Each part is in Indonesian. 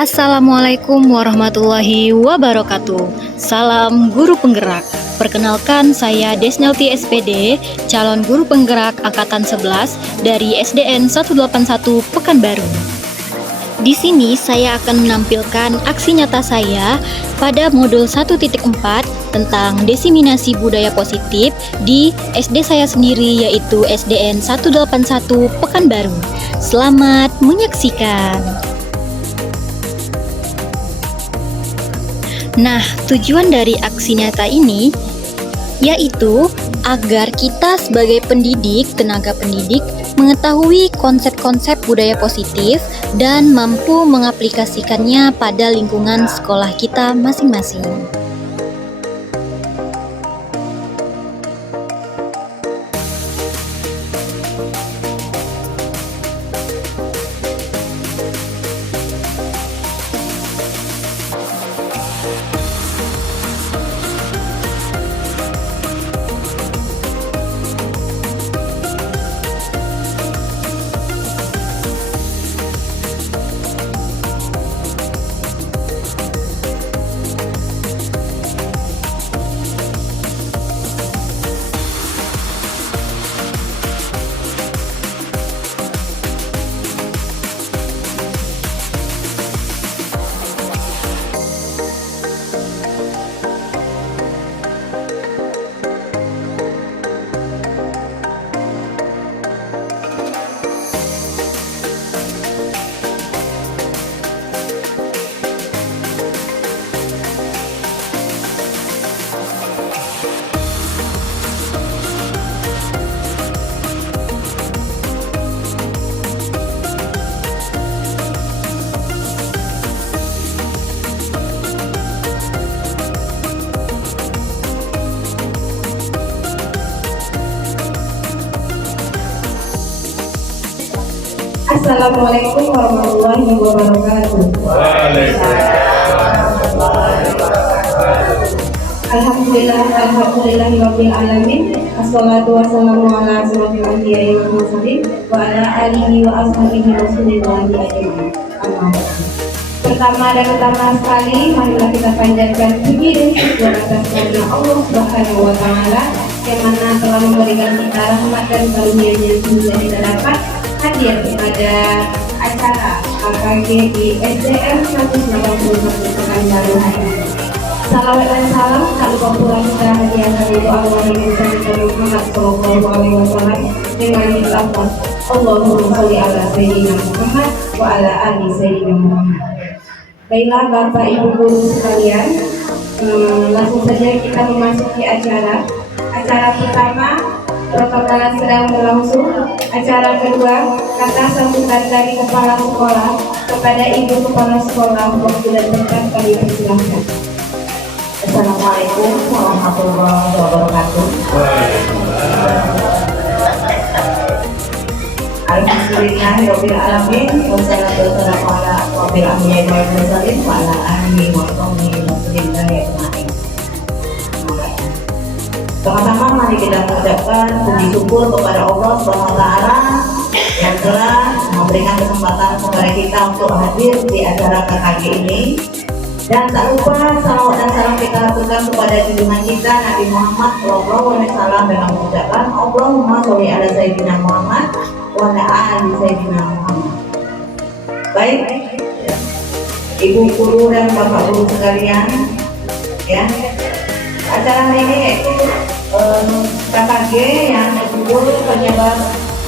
Assalamualaikum warahmatullahi wabarakatuh. Salam guru penggerak. Perkenalkan, saya Desnelty SPD, calon guru penggerak angkatan 11 dari SDN 181 Pekanbaru. Di sini saya akan menampilkan aksi nyata saya pada modul 1.4 tentang diseminasi budaya positif di SD saya sendiri, yaitu SDN 181 Pekanbaru. Selamat menyaksikan. Nah, tujuan dari aksi nyata ini yaitu agar kita sebagai pendidik, tenaga pendidik, mengetahui konsep-konsep budaya positif dan mampu mengaplikasikannya pada lingkungan sekolah kita masing-masing. Assalamualaikum warahmatullahi wabarakatuh. Alhamdulillahirabbil alamin. Assalatu wassalamu ala asyrofil anbiya'i wal mursalin wa ala alihi wa ashabihi rasulillahi ajmain. Pertama dan utama sekali, marilah kita panjatkan puji dan syukur atas karena Allah Subhanahu wa taala yang mana telah memberikan kita rahmat dan karunia-Nya sehingga kita dapat hadir pada acara KKG di SDN 181 Pekanbaru hari ini. Salawat dan salam tak lupa pula kita hadiahkan untuk Allah yang Nabi Muhammad Sallallahu Alaihi Wasallam dengan lafaz Allahumma sholli ala Sayyidina Muhammad wa ala ali Sayyidina Muhammad. Baiklah Bapak Ibu guru sekalian, langsung saja kita memasuki acara. Acara pertama protokolan sedang berlangsung. Acara kedua, kata sambutan dari kepala sekolah kepada ibu kepala sekolah. Waktu dan tempat kami persilahkan. Assalamualaikum warahmatullahi wabarakatuh. Alhamdulillahirabbil alamin. Wassalatu wassalamu ala asyrofil anbiya'i wal mursalin wa ala alihi wa sahbihi ajmain. Pertama-tama mari kita mengucapkan puji syukur kepada Allah SWT yang telah memberikan kesempatan kepada kita untuk hadir di acara KKG ini. Dan tak lupa salawat dan salam kita aturkan kepada junjungan kita Nabi Muhammad SAW dengan mengucapkan Allahumma sholli ala Sayyidina Muhammad wa ala ali Sayyidina Muhammad. Baik, Ibu guru dan Bapak guru sekalian, ya, acara hari ini yaitu KKG yang berjudul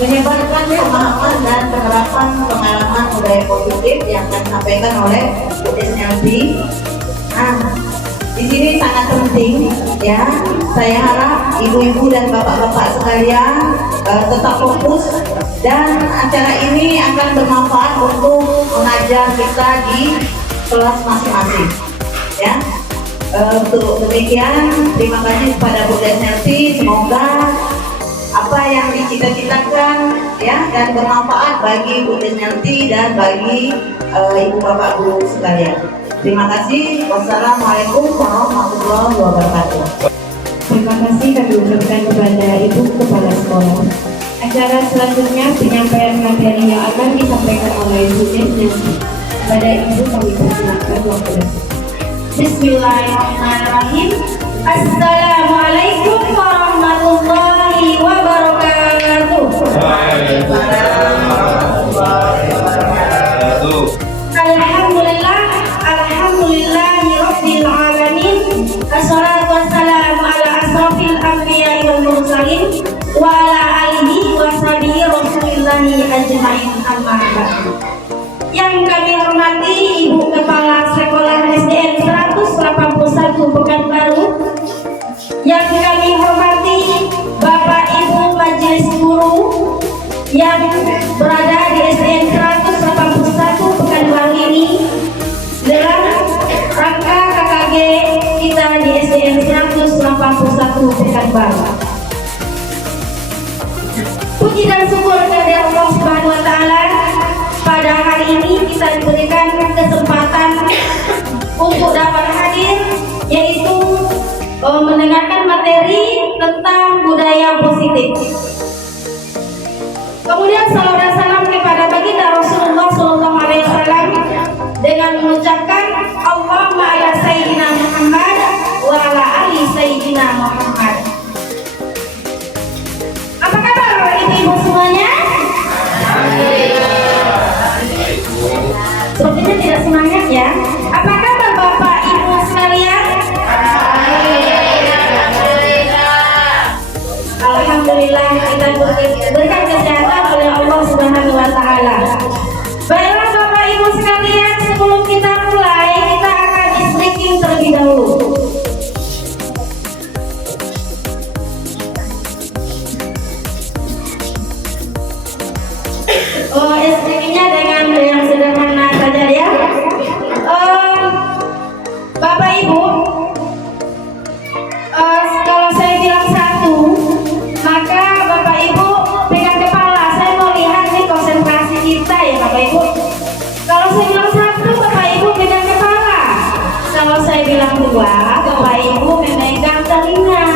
menyebarkan pemahaman dan penerapan pengalaman budaya positif yang akan disampaikan oleh Bu Desnelty. Nah, di sini sangat penting, ya. Saya harap ibu-ibu dan bapak-bapak sekalian tetap fokus dan acara ini akan bermanfaat untuk mengajar kita di kelas masing-masing, ya. Untuk demikian, terima kasih kepada Bu Desnelty. Semoga apa yang dicita-citakan, ya, dan bermanfaat bagi Bu Desnelty dan bagi ibu bapak guru sekalian. Terima kasih. Wassalamualaikum warahmatullahi wabarakatuh. Terima kasih kami ucapkan kepada Ibu Kepala Sekolah. Acara selanjutnya penyampaian materi yang akan disampaikan oleh Bu Desnelty. Pada ibu kami persilakan waktu. Bismillahirrahmanirrahim. Assalamualaikum warahmatullahi wabarakatuh. Alhamdulillahi rabbil alamin. Assalatu wassalamu ala asrofil anbiya'i wal mursalin wa ala alihi wa sahbihi rasulillahi ajma'in, amma ba'du. Yang kami hormati Ibu Kepala Sekolah SDN 181 Pekanbaru, yang kami hormati Bapak Ibu Majelis Guru yang berada di SDN 181 Pekanbaru ini dalam rangka KKG kita di SDN 181 Pekanbaru. Puji dan syukur kepada Allah Subhanahu wa taala, pada hari ini kita diberikan kesempatan untuk dapat hadir, yaitu mendengarkan materi tentang budaya positif. Kemudian salawat dan salam kepada baginda Rasulullah SAW dengan mengucapkan Allahumma ala sayyidina Muhammad wa ala ali sayyidina Muhammad. Apa kabar ibu-ibu semuanya? Sepertinya tidak semangat ya. Apa kabar Bapak Ibu sekalian? Alhamdulillah kita diberikan kesehatan oleh Allah Subhanahu wa taala. Baiklah Bapak Ibu sekalian, sebelum kita mulai, kita akan di-streaking terlebih dahulu. Streamingnya dengan yang sederhana saja ya. Bapak Ibu, kalau saya bilang satu, maka Bapak Ibu pegang kepala. Saya mau lihat nih konsentrasi kita ya Bapak Ibu. Kalau saya bilang satu, Bapak Ibu pegang kepala. Kalau saya bilang dua, Bapak Ibu memegang telinga.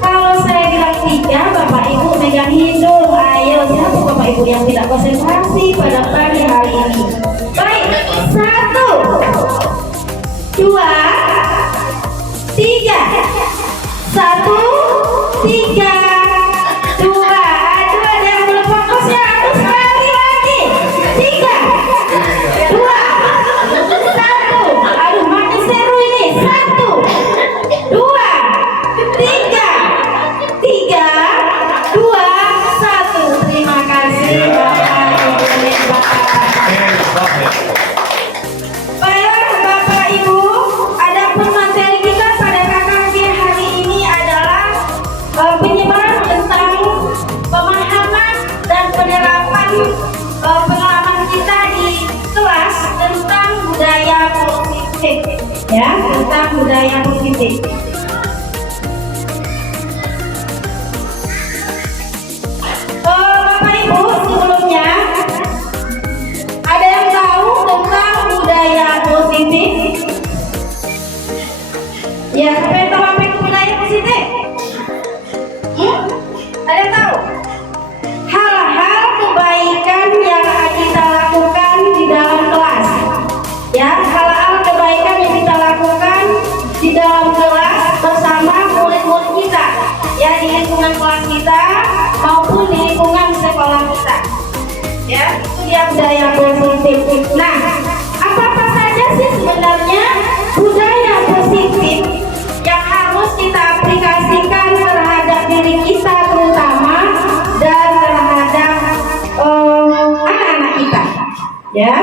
Kalau saya bilang tiga, Bapak Ibu megang hidung. Ayo, siapa Bapak Ibu yang tidak konsentrasi pada pagi hari ini? Baik, satu, dua, tiga. Satu, tiga, dua. Aduh, ada yang belum fokus ya. Aduh, sekali lagi. Tiga, dua, satu. Aduh, makin seru ini. Satu, dua, tiga. Tiga, dua, satu. Terima kasih Bapak Ibu. Baiklah Bapak Ibu, adapun materi kita pada KKG hari ini adalah penyebaran tentang pemahaman dan penerapan pengalaman kita di kelas tentang budaya positif, ya, tentang budaya positif. Bapak Ibu, sebelumnya ada yang tahu tentang budaya positif? Ya, siapa yang tahu apa itu budaya positif? Ada yang tahu? Hal-hal kebaikan yang kita lakukan di dalam kelas. Ya, hal-hal kebaikan yang kita lakukan di dalam kelas bersama murid-murid kita. Ya, di lingkungan kelas kita maupun di lingkungan sekolah kita. Ya, itu dia budaya positif. Nah, apa-apa saja sih sebenarnya budaya positif yang harus kita aplikasikan terhadap diri kita terutama dan terhadap anak-anak kita, ya.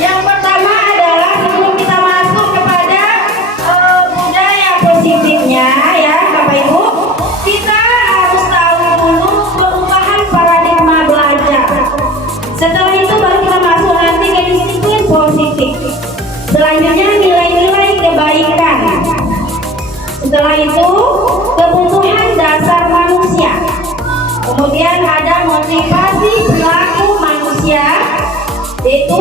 Yang pertama adalah sebelum kita masuk kepada budaya positifnya, ya Bapak Ibu, kita harus tahu dulu perubahan paradigma belajar. Setelah itu baru kita masuk nanti ke disiplin positif. Selanjutnya nilai-nilai kebaikan. Setelah itu kebutuhan dasar manusia. Kemudian ada motivasi perilaku manusia, yaitu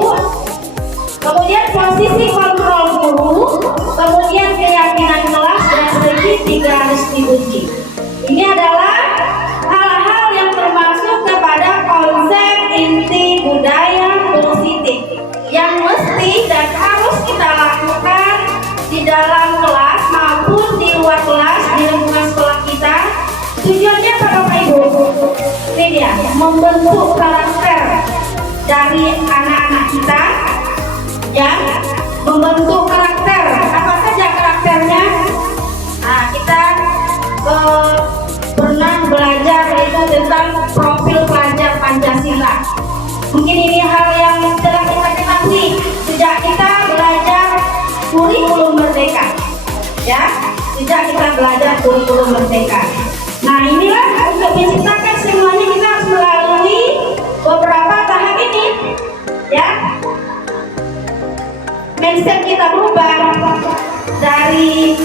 kemudian posisi kontrol guru, kemudian keyakinan kelas dan segitiga harus diuji. Ini adalah hal-hal yang termasuk kepada konsep inti budaya positif yang mesti dan harus kita lakukan di dalam kelas maupun di luar kelas, di lingkungan sekolah kita. Tujuannya apa Bapak Ibu? Ini dia, membentuk karakter dari anak-anak kita, ya, membentuk karakter. Apa saja karakternya? Nah, kita pernah belajar itu tentang profil pelajar Pancasila. Mungkin ini hal yang telah kita ketahui sejak kita belajar kurikulum merdeka, ya, sejak kita belajar kurikulum merdeka. Nah, inilah untuk menciptakan semuanya kita harus melalui beberapa tahap ini, ya. Mindset kita berubah dari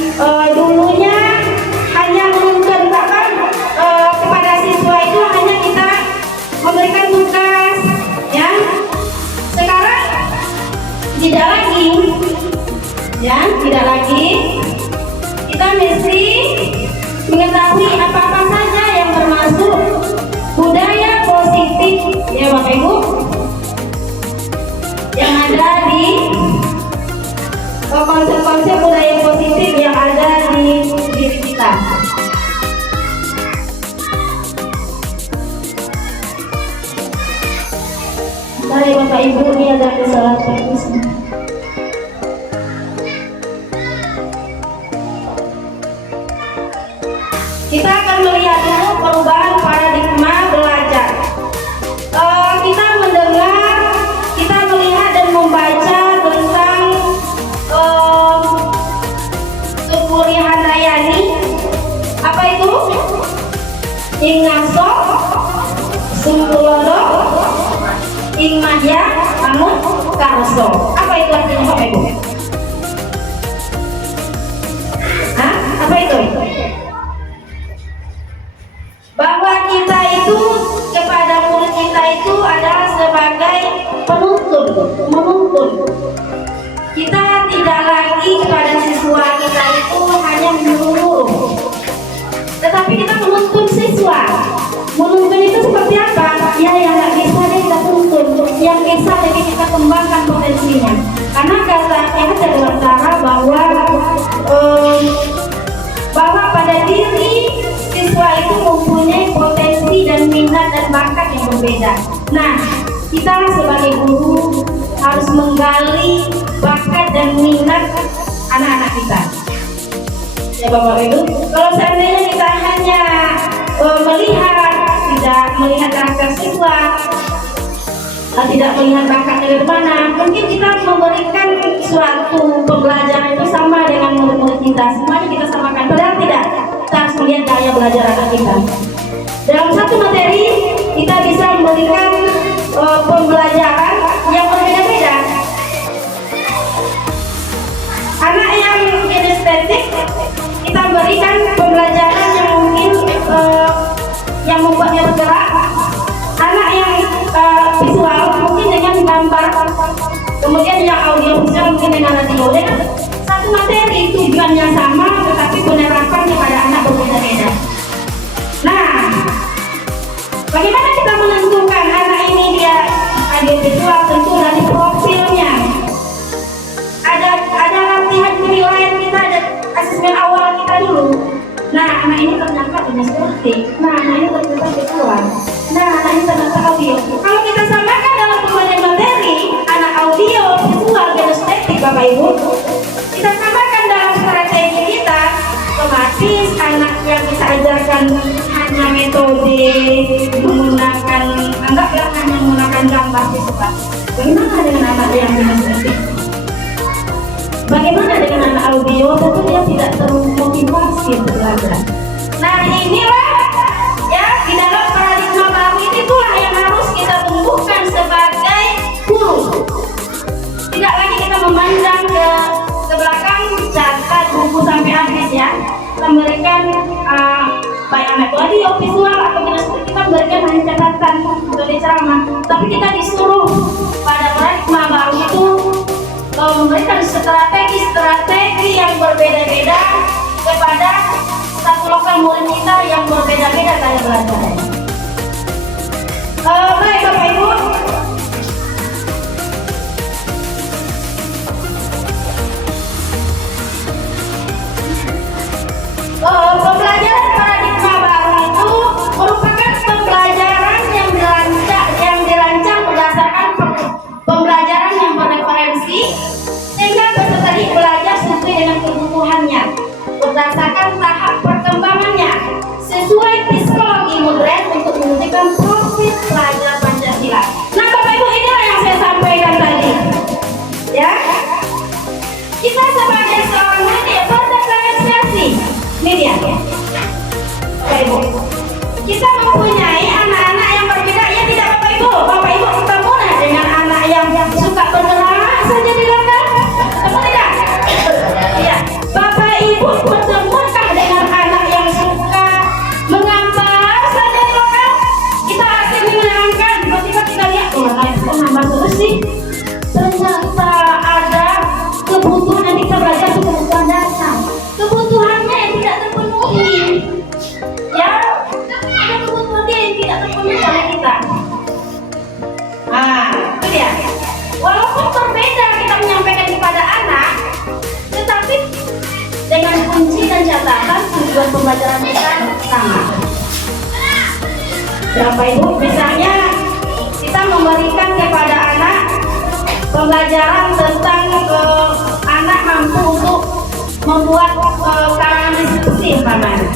dulunya hanya menuntut kepada siswa itu hanya kita memberikan tugas, ya. Sekarang tidak lagi, ya, tidak lagi. Kita mesti mengetahui apa-apa saja yang termasuk budaya positif, ya Bapak Ibu, yang ada di konsep-konsep budaya positif yang ada di diri kita. Mari Bapak Ibu, ini ada kesalahan teknis. Kita akan melihat dulu perubahan paradigma belajar. Kita mendengar, kita melihat dan membaca tentang Sukuri Handayani. Apa itu? Ing Ngaso, Sungkulodo, Ing Madya, Manut Karso. Apa itu artinya Bapak Ibu? Hah? Apa itu? Bahwa kita itu kepada murid kita itu adalah sebagai menuntun. Kita tidak lagi kepada siswa kita itu hanya menyuruh, tetapi kita menuntun siswa. Menuntun itu seperti apa? Ya, yang nggak bisa deh kita tuntun, yang bisa jadi kita kembangkan potensinya. Karena yang ada dalam cara bahwa pada diri siswa itu mempunyai potensi dan minat dan bakat yang berbeda. Nah, kita sebagai guru harus menggali bakat dan minat anak-anak kita. Ya Bapak Ibu, kalau seandainya kita hanya tidak melihat karakter siswa, tidak melihat bakatnya dari mana, mungkin kita memberikan suatu pembelajaran itu sama dengan murid-murid kita, semuanya kita samakan. Padahal tidak. Kita harus melihat gaya belajar anak kita. Dalam satu materi kita bisa memberikan pembelajaran yang berbeda-beda. Anak yang kinestetik kita berikan pembelajaran yang mungkin yang membuatnya bergerak. Anak yang visual mungkin dengan gambar, kemudian yang audio visual mungkin dengan radio. Dengan satu materi tujuannya sama, tetapi penerapannya pada anak berbeda-beda. Nah, bagaimana kita menentukan anak ini dia audio visual? Tentu dari profilnya. Ada latihan penilaian kita, ada asesmen awal kita dulu. Nah, anak ini ternyata kinestetik. Nah, anak ini ternyata visual. Nah, anak ini ternyata audio. Kalau kita samakan dalam pemberian materi, anak audio, visual, kinestetik, Bapak Ibu, kita samakan dalam strategi kita, otomatis anak yang kita ajarkan hanya metode menggunakan, anggaplah hanya menggunakan gambar visual. Bagaimana dengan anak yang kinestetik? Bagaimana dengan anak audio? Tentu dia tidak termotivasi untuk belajar. Nah, inilah ya, di dalam paradigma baru itulah yang harus kita tumbuhkan sebagai guru. Tidak lagi kita memandang ke belakang, catat buku sampai habis ya. Kita memberikan baik anak audio, visual atau kita memberikan hanya catatan untuk ceramah. Tapi kita disuruh pada paradigma baru itu memberikan strategi yang berbeda-beda kepada satu lokal murid kita yang berbeda-beda gaya belajar. Baik Bapak Ibu, pembelajaran paradigma baru itu merupakan pembelajaran yang dirancang berdasarkan pembelajaran yang bereferensi, sehingga peserta didik belajar sesuai dengan kebutuhannya berdasarkan tahap perkembangannya sesuai psikologi modern untuk menunjukkan profil pelajar Pancasila. Nah Bapak Ibu, inilah yang saya sampaikan tadi ya. Kita sebagai seorang media berdifferensiasi media Bapak Ibu, kita mempunyai anak-anak yang berbeda ya tidak Bapak Ibu? Bapak Ibu ketemu dengan anak yang suka bergerak saja di belakang, ketemu tidak? Iya. Bapak Ibu bertemukah dengan anak yang suka menggambar saja di belakang? Kita asik menyenangkan, tiba-tiba kita lihat anak itu menggambar terus sih. Ternyata ada kebutuhan yang kita belajar itu kebutuhan dasar, kebutuhannya yang tidak terpenuhi ya, ada kebutuhan dia yang tidak terpenuhi oleh kita. Itu dia. Walaupun berbeda kita menyampaikan kepada anak, tetapi dengan kunci dan catatan tujuan pembelajaran kita sama. Bapak Ibu, misalnya kita memberikan kepada anak pembelajaran tentang anak mampu untuk membuat karangan diskusi umpamanya.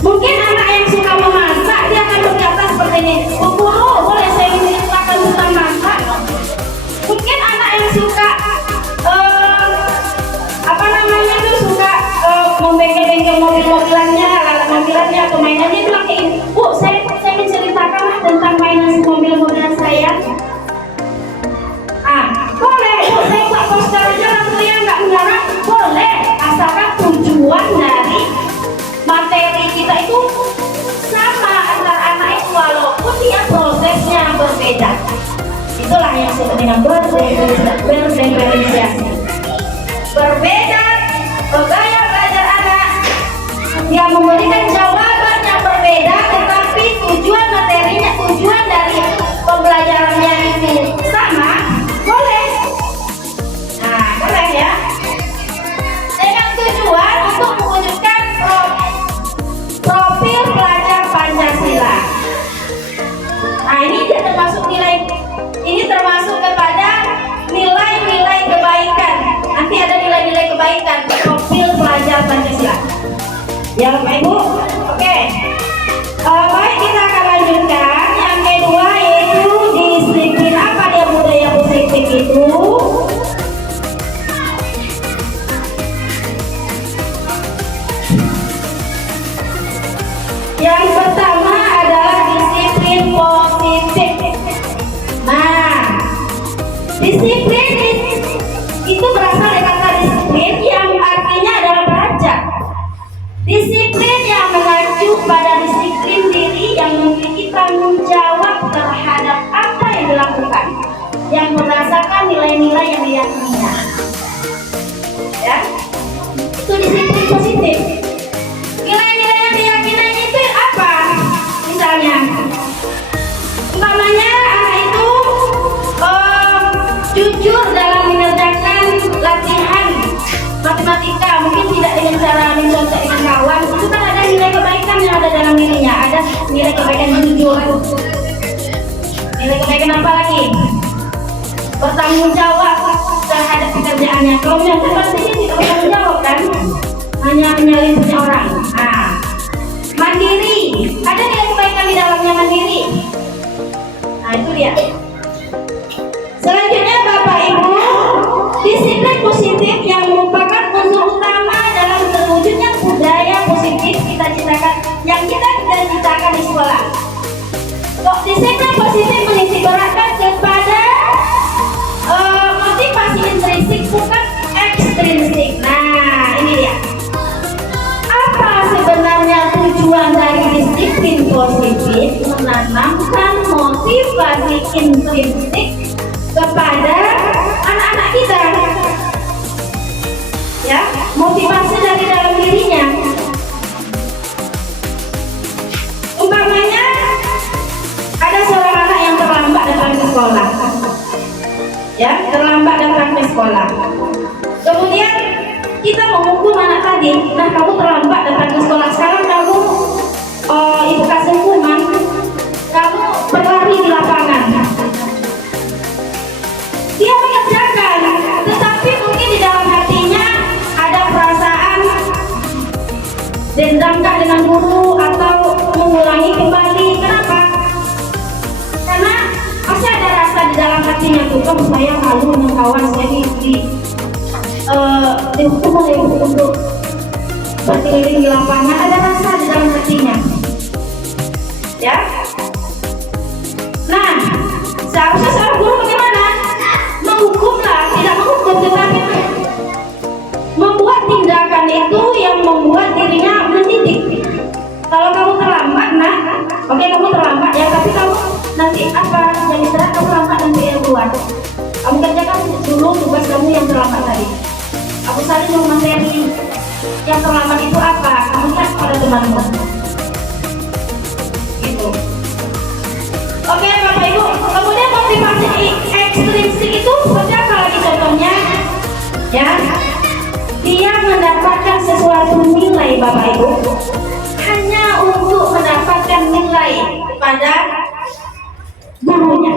Mungkin anak yang suka memasak dia akan berkata seperti ini, "Bu guru, boleh saya menceritakan tentang masak?" Mungkin anak yang suka suka membengkel-bengkel mobil-mobilannya, alat mobilannya atau mainannya, bilang kayak ini, "Bu, saya menceritakanlah tentang mainan mobil-mobilan saya." Boleh Bu, saya buat poster aja langsung ya, nggak melarang, boleh, asalkan tujuan dari materi kita itu sama antar anak itu walaupun dia prosesnya berbeda. Itulah yang disebut dengan berdifferensiasi. Berbeda gaya belajar anak yang memberikan jawaban yang berbeda, tetapi tujuan materinya, tujuan dari pembelajarannya itu sama, boleh. Boleh ya. Dengan tujuan untuk mewujudkan profil pelajar Pancasila. Ini dia termasuk nilai, ini termasuk kepada nilai-nilai kebaikan. Nanti ada nilai-nilai kebaikan profil pelajar Pancasila. Ya Bapak Ibu, oke. Baik, kita akan lanjutkan. Yang kedua yaitu disiplin. Apa dia budaya positif itu? Yang pertama adalah disiplin positif. Disiplin itu berasal dari kata disiplin yang artinya adalah belajar. Disiplin yang mengacu pada disiplin diri yang memiliki tanggung jawab terhadap apa yang dilakukan, yang berdasarkan nilai-nilai yang diyakininya. Ya, itu disiplin positif. Nilai-nilai yang diyakini itu apa? Misalnya, umpamanya anak itu jujur dalam mengerjakan latihan matematika, mungkin tidak dengan cara mencontoh dengan kawan. Itu kan ada nilai kebaikan yang ada dalam dirinya, ada nilai kebaikan jujur. Nilai kebaikan apa lagi? Bertanggung jawab terhadap pekerjaannya. Kalau mencontoh pasti dia tidak bertanggung jawab kan? Hanya menyalin punya orang. Mandiri, ada nilai kebaikan di dalamnya mandiri. Itu dia. Selanjutnya Bapak Ibu, disiplin positif yang merupakan unsur utama dalam terwujudnya budaya positif yang kita cita-citakan di sekolah. Disiplin positif menitik beratkan kepada motivasi intrinsik bukan ekstrinsik. Ini dia. Apa sebenarnya tujuan dari disiplin positif? Menanamkan motivasi intrinsik kepada anak-anak kita. ya, terlambat datang ke sekolah. Kemudian kita menghukum anak tadi, nah kamu terlambat datang ke sekolah, sekarang kamu ibu kasih hukuman, kamu berlari di lapangan. Dia mengerjakan, tetapi mungkin di dalam hatinya ada perasaan dendamkah dengan guru atau mengulangi kembali. Kenapa? Karena pasti ada rasa di dalam hatinya tuh, kan saya malu dengan kawan saya dihukum oleh untuk berkeliling di lapangan, ada rasa di dalam hatinya, ya. Nah, seharusnya seorang guru bagaimana? Menghukumlah, tidak menghukum, tetapi membuat tindakan itu yang membuat dirinya mendidik. Kalau kamu terlambat, nah, oke kamu terlambat ya, tapi kamu nanti apa? Jam istirahat kamu lambat nanti yang keluar. Kamu kerjakan dulu tugas kamu yang terlambat tadi. Aku salin dulu materi yang terlambat itu apa? Kamu lihat pada teman-teman. Gitu. Oke Bapak Ibu, kemudian motivasi ekstrinsik itu seperti apa lagi contohnya? Ya, dia mendapatkan sesuatu nilai Bapak Ibu hanya untuk mendapatkan nilai pada gurunya.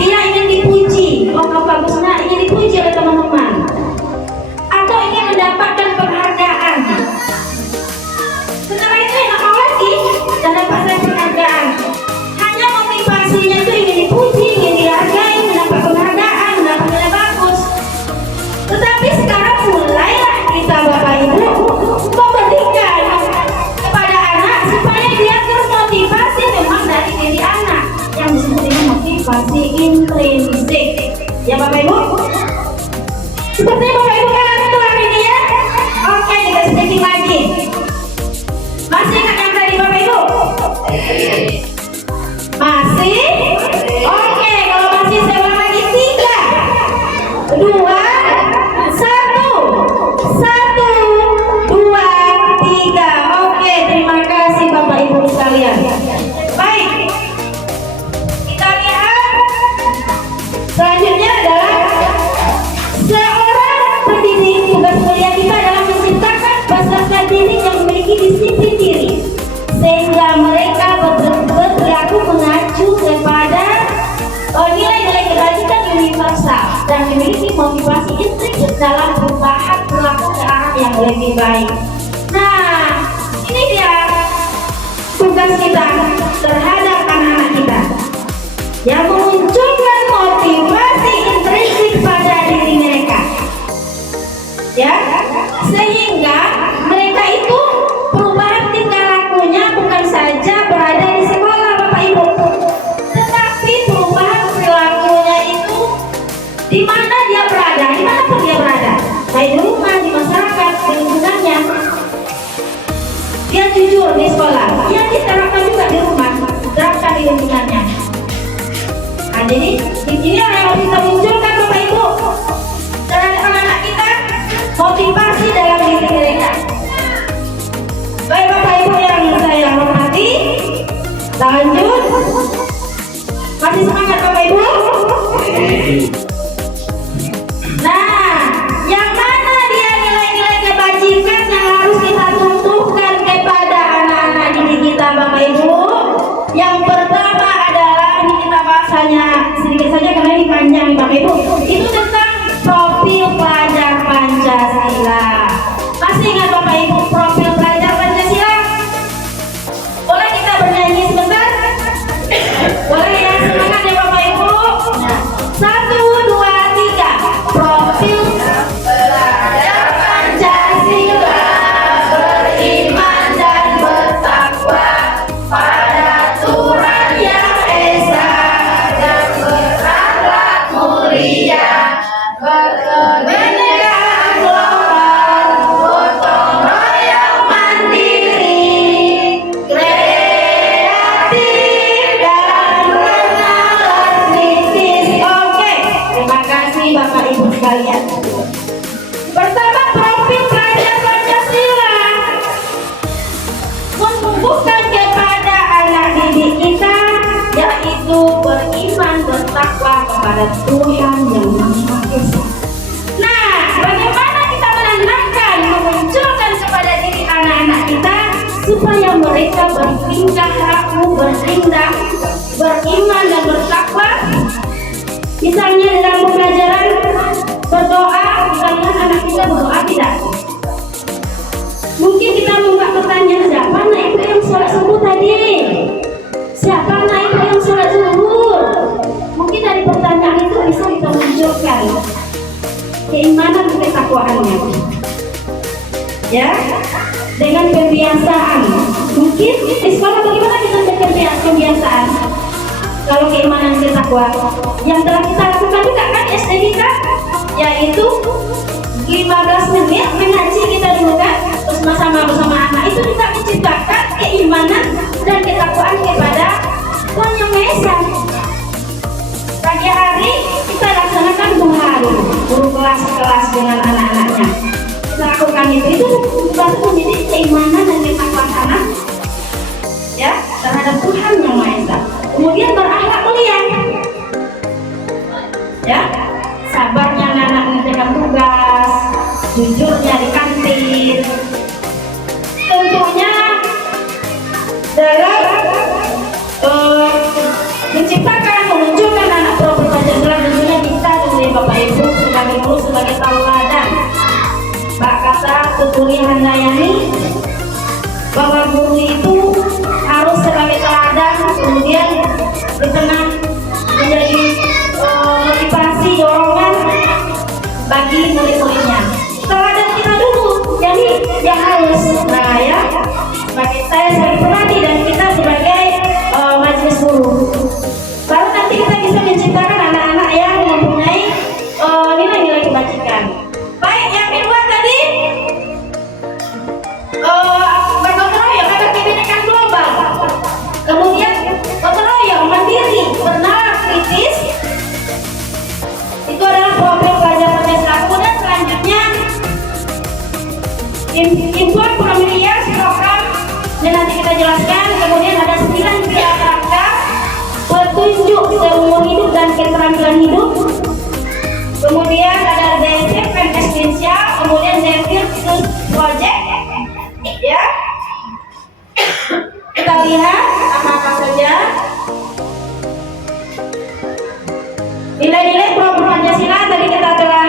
Dia ingin dipuji, oh bagus, nah ingin dipuji oleh teman-teman, atau ingin mendapatkan penghargaan. Setelah itu enak lagi dan dapatkan penghargaan. Hanya motivasinya itu ingin dipuji, ingin dihargai, mendapat penghargaan, mendapat nilai bagus. Tetapi sekarang mulailah kita Bapak Ibu memberikan kepada anak supaya dia termotivasi memang dari diri anak, yang disebut dengan motivasi intrinsik. Ya Bapak Ibu, seperti Bapak Ibu kan setelah ini ya. Oke, kita sedikit lagi. Masih ingat yang tadi Bapak Ibu? Masih? Oke, kalau masih saya ulang lagi 3, 2, 1, 1, 2, 3. Oke, terima kasih Bapak Ibu sekalian. Baik, kita lihat selanjutnya adalah seorang pendidik. Tugas mulia kita adalah menciptakan peserta didik yang memiliki disiplin diri, sehingga mereka berperilaku mengacu kepada nilai-nilai kebajikan universal dan memiliki motivasi intrinsik dalam perubahan perilaku ke arah yang lebih baik. Nah, ini dia tugas kita terhadap anak-anak kita, yang memunculkan motivasi intrinsik pada diri mereka, ya, sehingga mereka itu perubahan tingkah lakunya bukan saja berada di sekolah Bapak Ibu, tetapi perubahan perilakunya itu di mana dia berada, dimanapun dia berada, baik di rumah, di masyarakat, di lingkungannya. Dia jujur di sekolah, dia diterapkan juga di rumah, diterapkan di lingkungannya. Nah, jadi ini yang harus kita munculkan Bapak Ibu terhadap anak-anak kita, motivasi dalam diri mereka. Baik Bapak Ibu yang saya hormati, lanjut. Masih semangat Bapak Ibu? Nah, yang mana dia nilai-nilai kebajikan yang harus kita tumbuhkan kepada anak-anak didik kita Bapak Ibu? Yang pertama adalah, ini kita bahasanya sedikit saja karena ini panjang Bapak Ibu, itu tentang profil pelajar Pancasila. Masih ingat Bapak Ibu profil pelajar Pancasila? Boleh kita bernyanyi sebentar? Boleh ya, semangat ya Bapak Ibu. Nah, 1, 2, 3. Profil pelajar Pancasila, beriman dan bertakwa pada Tuhan yang Esa, dan berakhlak mulia. beriman, bertakwa kepada Tuhan yang Maha Esa. Nah, bagaimana kita menanamkan, memunculkan kepada diri anak-anak kita supaya mereka bertingkah laku, berindah, beriman dan bertakwa? Misalnya dalam pembelajaran berdoa, misalnya anak kita berdoa tidak? Mungkin kita membuka pertanyaan, siapa anak ibu yang sholat subuh tadi? Siapa anak ibu yang sholat zuhur? Mungkin dari pertanyaan itu bisa kita munculkan keimanan dan ketakwaannya. Ya, dengan kebiasaan. Mungkin di sekolah bagaimana kita menjaga kebiasaan? Kalau keimanan dan takwa yang telah kita lakukan juga kan di SD kita, yaitu 15 menit mengaji kita dulu kan, terus bersama anak itu kita menciptakan keimanan dan ketakwaan kepada Tuhan Yang Maha Esa. Pagi hari kita laksanakan guru kelas dengan anak-anaknya. Kita lakukan itu menjadi keimanan dan ketakwaan anak ya terhadap Tuhan Yang Maha Esa. Kemudian berakhlak mulia, ya, sabarnya anak mengerjakan tugas, jujurnya di kantin. Tentunya dalam menciptakan, memunculkan anak pro Pancasila, tentunya kita dari Bapak Ibu sebagai guru, sebagai tauladan. Mbak kata Tuturi Handayani bahwa guru itu harus sebagai teladan, kemudian di tengah menjadi motivasi, dorongan bagi murid-muridnya. Teladan kita dulu, jadi yang harus nah ya, sebagai saya sebagai pelatih dan kita sebagai majelis guru. Baru nanti kita bisa menciptakan anak-anak yang mempunyai nilai-nilai kebajikan. Baik, yang kedua tadi bergotong royong ada kebinekaan global. Kemudian gotong royong, mandiri, bernalar kritis. Itu adalah program pelajar Pancasila. Kemudian selanjutnya import familiar program dan nanti kita jelaskan. Kemudian ada 9 pilar rangka petunjuk seumur hidup dan keterampilan hidup. Kemudian ada DSF dan esensial, kemudian Zephyr Project, ya. Kita lihat apa saja nilai-nilai program Pancasila tadi kita telah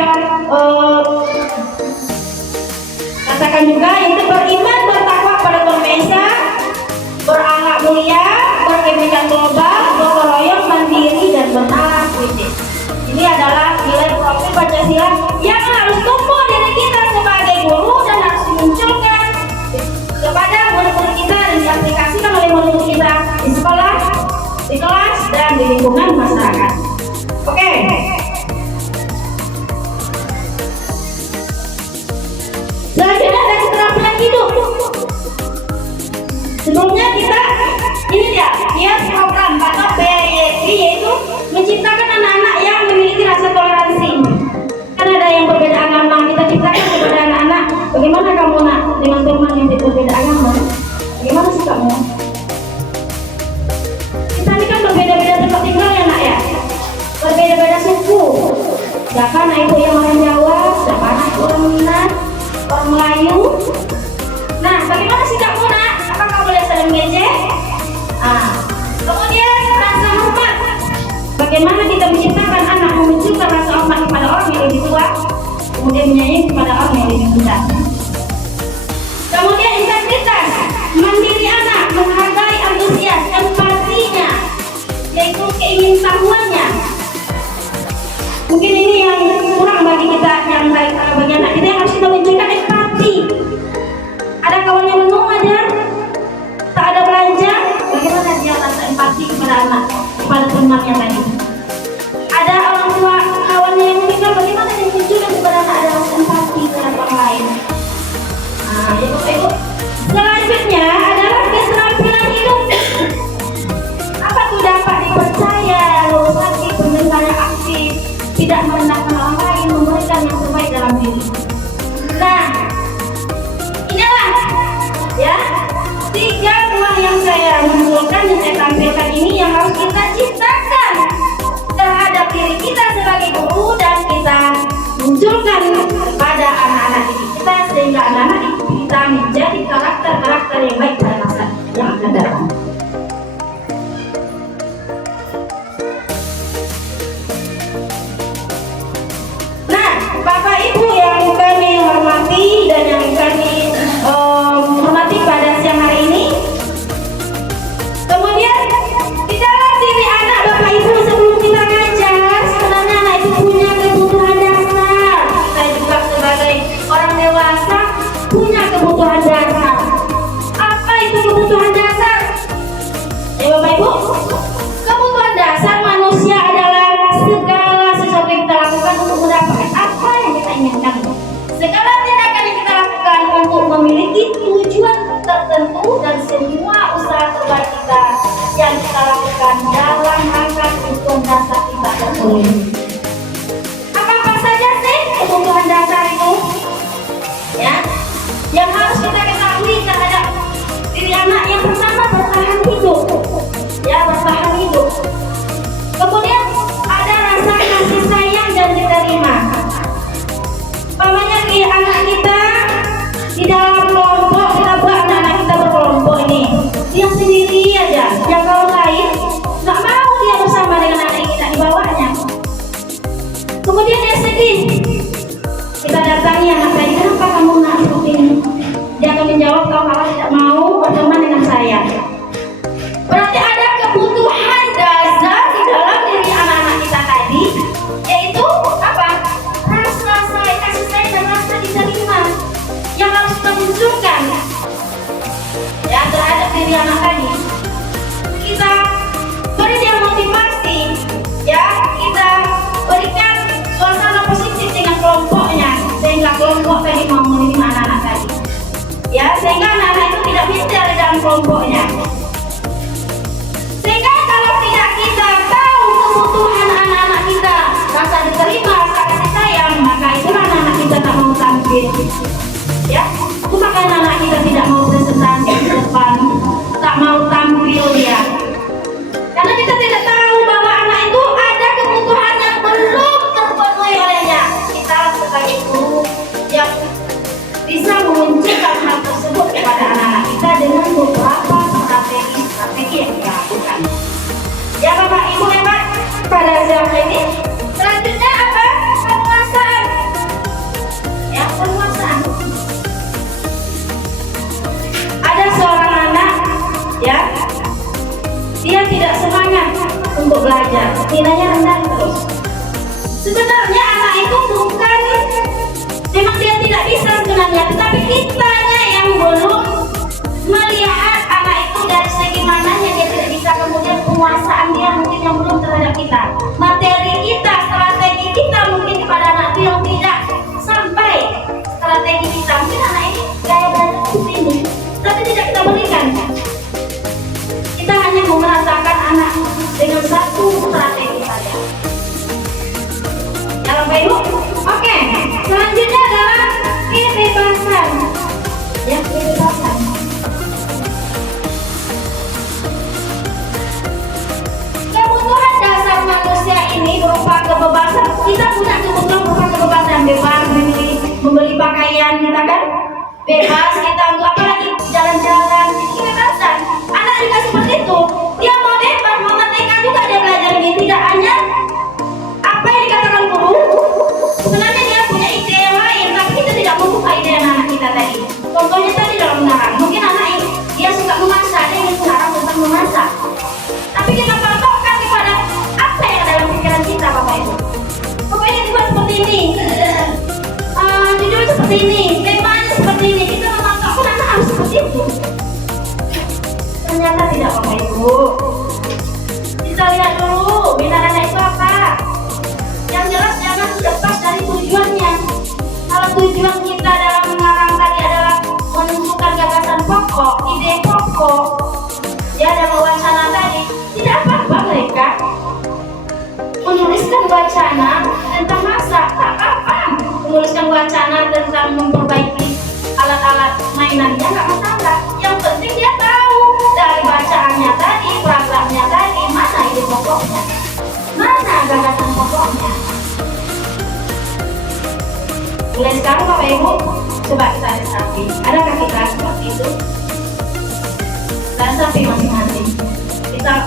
katakan juga, yaitu beriman, bertakwa pada Tuhan Maha Esa, berakhlak mulia, berkebinekaan global, gotong royong, mandiri dan bernalar kritis. Ini adalah nilai profil Pancasila yang harus tumbuh diri kita sebagai guru dan harus dimunculkan kepada murid-murid kita dan diaplikasikan oleh murid-murid kita di sekolah, di kelas, dan di lingkungan masyarakat. Oke. Selanjutnya ada keterampilan hidup. Sebelumnya kita ini dia program atau PYP, yaitu menciptakan anak-anak yang memiliki rasa toleransi. Kan ada yang berbeda agama, kita ciptakan kepada anak-anak, bagaimana kamu nak dengan teman yang berbeda agama? Bagaimana sih kamu? Kita ini kan berbeda-beda tempat tinggal ya nak ya, berbeda-beda suku. Siapa anak ibu yang orang Jawa, siapa anak ibu orang Minang, orang Melayu. Nah, bagaimana sih kamu nak? Apakah boleh saling ngejek? Kemudian rasa hormat. Bagaimana kita menciptakan anak memunculkan rasa hormat kepada orang yang lebih tua, kemudian menyayangi kepada orang yang lebih muda. Kemudian integritas, mandiri anak, menghargai antusias, empatinya, yaitu keingintahuannya. Mungkin ini yang kurang bagi kita, yang baik bagi anak kita, yang harus kita menunjukkan empati. Ada kawan yang menung aja, tak ada belanja, bagaimana dia rasa empati kepada anak, kepada temannya tadi. Ada orang tua kawannya yang meninggal, bagaimana dia menunjukkan kepada anak ada rasa empati terhadap orang lain. Ya Bapak Ibu. Selanjutnya adalah keterampilan hidup. Apa tuh? Dapat dipercaya, lurus hati, pendengar yang aktif, tidak merendahkan orang lain, memberikan yang terbaik dalam diri. Nah, inilah ya 3 buah yang saya munculkan, yang saya tampilkan ini yang harus kita ciptakan karakter yang baik pada masa yang akan datang. Nah, Bapak Ibu yang kami hormati dan yang kami hormati pada siang hari ini, kemudian di dalam diri anak Bapak Ibu sebelum kita ngajar, sebenarnya anak itu punya kebutuhan dasar. Kita juga sebagai orang dewasa punya kebutuhan dasar. Apa itu kebutuhan dasar? Bapak Ibu, kebutuhan dasar manusia adalah segala sesuatu yang kita lakukan untuk mendapatkan apa yang kita inginkan. Segala tindakan yang kita lakukan untuk memiliki tujuan tertentu, dan semua usaha terbaik kita yang kita lakukan dalam rangka kebutuhan dasar kita terpenuhi. Apa saja sih kebutuhan dasar itu? Ya, yang harus kita ketahui terhadap diri anak, yang pertama bertahan hidup. Ya, bertahan hidup. Kemudian ada rasa kasih sayang dan diterima. Umpamanya di anak kita di dalam kelompok, kita buat anak kita berkelompok ini, dia sendiri aja, yang kaum lain nggak mau dia bersama dengan anak kita di bawahnya. Kemudian dia sedih, kita datangi anak tadi, kenapa kamu nggak seperti ini? Dia akan menjawab, kalau kakak tidak mau berteman dengan saya. Berarti ada kebutuhan dasar di dalam diri anak-anak kita tadi, yaitu apa? Rasa kasih sayang dan rasa diterima yang harus kita munculkan ya terhadap diri anak tadi. Kita beri dia motivasi, ya, kita berikan suasana positif dengan kelompoknya, sehingga kelompok tadi mau menerima anak-anak tadi, ya, sehingga anak-anak itu tidak minder di dalam kelompoknya. Sehingga kalau tidak kita tahu kebutuhan anak-anak kita, rasa diterima, rasa kasih sayang, maka itulah anak-anak kita tak mau tampil, ya, bukan anak kita tidak mau presentasi di depan, tak mau tampil dia, karena kita tidak tahu bahwa anak itu ada kebutuhan yang belum terpenuhi olehnya. Kita sebagai guru yang bisa memunculkan hal tersebut kepada anak-anak kita dengan beberapa strategi yang kita lakukan. Ya Bapak Ibu hebat pada siang ini. Selanjutnya apa? Penguasaan. Ya, penguasaan. Ada seorang anak, ya, dia tidak semangat untuk belajar, nilainya rendah terus. Sebenarnya anak itu bukan, memang dia tidak bisa sebenarnya, tetapi kitanya yang belum melihat anak itu dari segi mananya dia tidak bisa, kemudian penguasaan dia mungkin yang belum terhadap kita, materi kita, strategi kita mungkin kepada anak itu yang tidak sampai strategi kita. Mungkin anak ini gaya belajar seperti ini, tapi tidak kita berikan. Kita hanya memerasakan anak dengan satu strategi saja. Ya Bapak Ibu, oke. Selanjutnya adalah kebebasan. Ya, kebebasan. Kebutuhan dasar manusia ini berupa kebebasan. Kita punya kebutuhan berupa kebebasan, bebas membeli pakaian, kita kan bebas kita untuk apa lagi, jalan-jalan, kebebasan. Anak juga seperti itu, dia mau bebas, mau merdeka juga dia belajar ini. Tidak hanya apa yang dikatakan guru, sebenarnya dia punya ide yang lain, tapi kita tidak membuka ide anak kita tadi. Contohnya tadi dalam mengarang, mungkin anak ini dia suka memasak, dia ingin mengarang tentang memasak, tapi kita patokkan kepada apa yang ada dalam pikiran kita, Bapak Ibu. Pokoknya dibuat seperti ini, judulnya seperti ini, temanya seperti ini, kita mematokkan anak harus seperti itu. Ternyata tidak, Bapak Ibu. Kita lihat dulu minat anak itu apa. Yang jelas jangan lepas dari tujuannya. Kalau tujuan kita dalam mengarang tadi adalah menentukan gagasan pokok, ide pokok, ya, dalam wacana tadi, tidak apa-apa mereka menuliskan wacana tentang masak, tak apa-apa. Menuliskan wacana tentang memperbaiki alat-alat mainannya, nggak masalah. Yang penting dia tahu dari bacaannya tadi, programnya tadi, mana ide pokoknya, mana gagasan pokoknya. Mulai sekarang Bapak Ibu, coba kita resapi. Adakah kita seperti itu? tapi masing-masing. Kita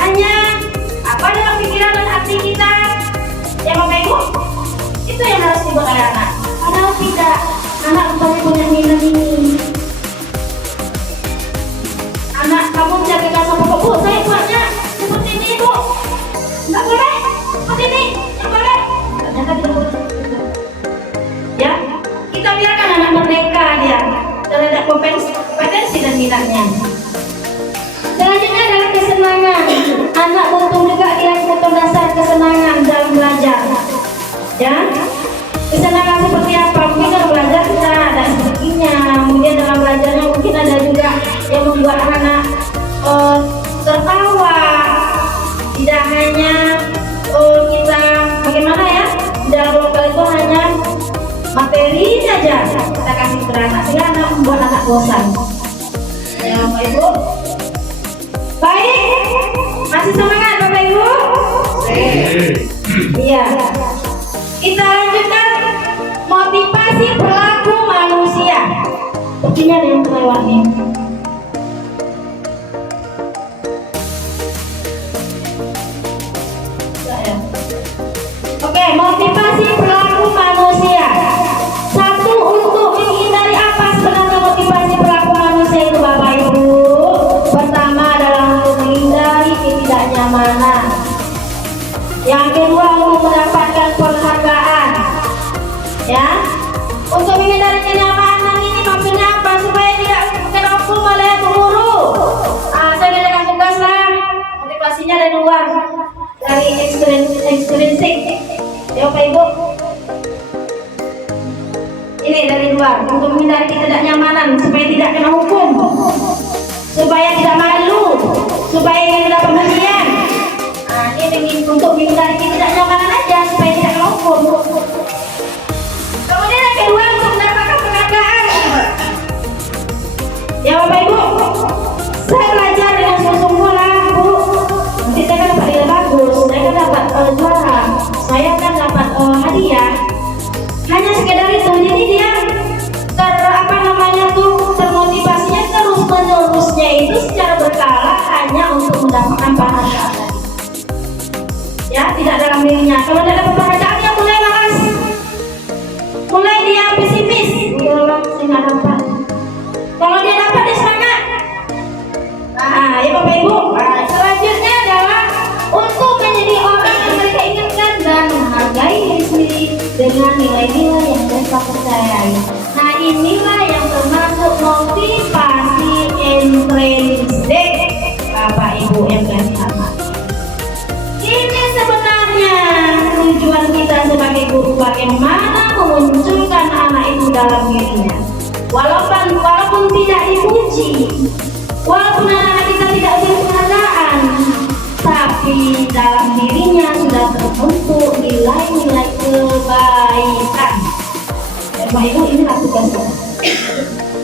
hanya apa dalam pikiran dan hati kita, ya Bapak Ibu, itu yang harus dibuat oleh anak. Padahal tidak, anak Bapak Ibu yang minat ini. Anak kamu jaga sama Bu, saya buatnya seperti ini Bu. Enggak boleh, seperti ini, enggak boleh. Ternyata tidak boleh. Ya, kita biarkan anak merdeka dia terhadap kompetensi dan minatnya. Selanjutnya adalah kesenangan. Anak butuh juga dia butuh dasar kesenangan dalam belajar. Ya, kesenangan seperti apa? Mungkin dalam belajar kita ada sepertinya. Kemudian dalam belajarnya mungkin ada juga yang membuat anak tertawa. Tidak hanya kita bagaimana ya? Dalam lokal itu hanya materi saja kita kasih ke anak, sehingga anak membuat anak bosan. Ya Bapak Ibu. Baik, masih semangat Bapak Ibu? Iya. Kita lanjutkan motivasi perilaku manusia. Sepertinya ada yang kelewat nih. Oke, motivasi perilaku manusia. Satu, untuk menghindari apa sebenarnya motivasi perilaku manusia itu Bapak Ibu? Pertama adalah untuk menghindari ketidaknyamanan. Yang kedua, untuk mendapatkan penghargaan. Ya, untuk menghindari kenyamanan ini maksudnya apa? Supaya tidak kena hukum oleh guru. Saya berikan tugas lah. Motivasinya dari luar, dari extrinsic. Ya Bapak Ibu, ini dari luar untuk menghindari ketidaknyamanan, supaya tidak kena hukum, supaya tidak malu, supaya tidak pengertian. Ini untuk menghindari ketidaknyamanan aja, supaya tidak kena hukum. Kemudian yang kedua, untuk mendapatkan penghargaan. Ya Bapak Ibu, saya belajar dengan sungguh-sungguh lah Bu. Nanti saya kan dapat nilai bagus, saya kan dapat juara, saya kan dapat hadiah. Hanya sekedar itu, jadi dia termotivasinya terus menerusnya itu secara berkala hanya untuk mendapatkan penghargaan tadi. Ya, tidak dalam dirinya. Kalau tidak dapat penghargaan, dia mulai malas, mulai dia pesimis. Udahlah, saya nggak dapat. Kalau dia dapat, dia semangat. Ya Bapak Ibu, selanjutnya adalah untuk menjadi orang yang mereka ingatkan dan menghargai diri sendiri dengan nilai-nilai yang mereka percayai. Nah, inilah yang termasuk motivasi intrinsik Bapak Ibu yang kami hormati. Ini sebenarnya tujuan kita sebagai guru, bagaimana memunculkan anak itu dalam dirinya. Walaupun tidak dipuji, walaupun anak kita tidak beri penghargaan, tapi dalam dirinya sudah terbentuk nilai-nilai kebaikan. Bapak Ibu, inilah tugas kita.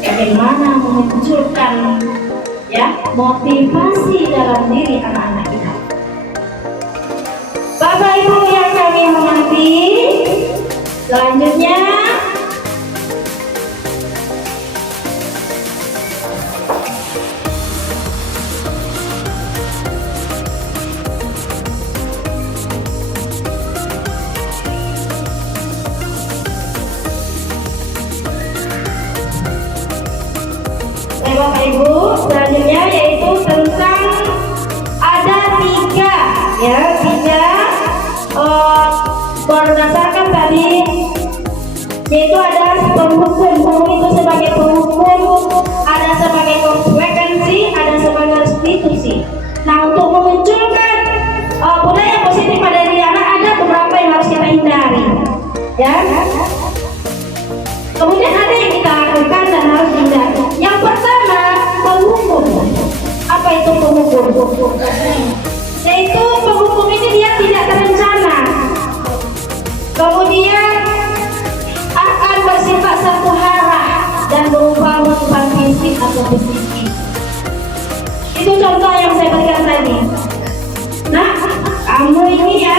Bagaimana memunculkan ya motivasi dalam diri anak-anak kita. Bapak Ibu yang kami hormati, selanjutnya Bapak Ibu, selanjutnya yaitu tentang ada tiga berdasarkan tadi, yaitu ada penghukum itu sebagai penghukum, ada sebagai konsekuensi, ada sebagai restitusi. Nah, untuk memunculkan budaya positif pada diri anak ada beberapa yang harus kita hindari, ya. Kemudian ada yang kita lakukan dan harus dihindari. Yang pertama, penghukum. Apa itu penghukum? Yaitu penghukum ini dia tidak terencana, kemudian akan bersifat satu hara dan berupa motivasi fisik atau psikis. Itu contoh yang saya berikan tadi. Nah, kamu ini ya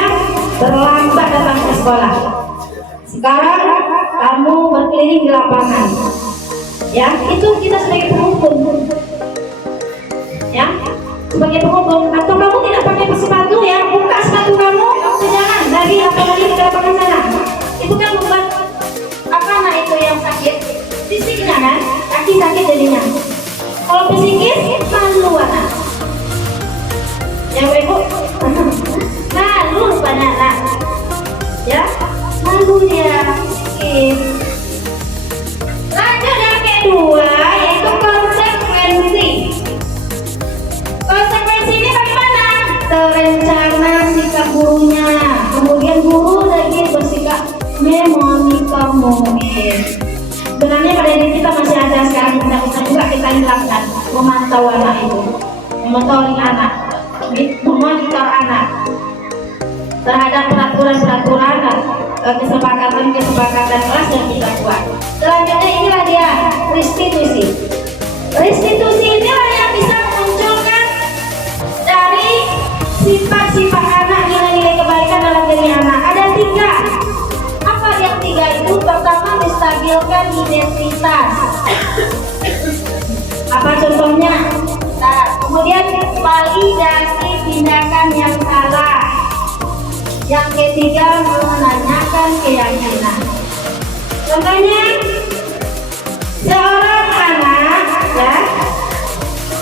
terlambat datang ke sekolah. Sekarang kamu berkeliling di lapangan. Ya, itu kita sebagai penghukum. ya, sebagai penghubung. Atau kamu tidak pakai sepatu ya, buka sepatu kamu, jangan dari apalagi di lapangan sana. Itu kan membuat apa anak itu yang sakit fisiknya kan, kaki sakit jadinya. Kalau psikis malu anak. Ya ibu, malu banyak anak, ya malu dia psikis. Lanjut yang kedua yaitu konsekuensi. Konsekuensi ini bagaimana? Terencana sikap gurunya. Kemudian guru lagi bersikap memonitor. Sebenarnya pada diri kita masih ada sekarang, kita bisa juga kita hilangkan memantau anak itu, memonitoring anak, memonitor anak terhadap peraturan-peraturan kesepakatan kelas yang kita buat. Selanjutnya inilah dia restitusi. Restitusi inilah yang bisa memunculkan dari sifat-sifat anak, nilai-nilai kebaikan dalam diri anak. Ada 3. Apa yang 3 itu? Pertama, menstabilkan identitas. Apa contohnya? Nah, kemudian validasi tindakan yang salah. Yang ketiga, menanyakan keyakinan. Contohnya, seorang anak ya,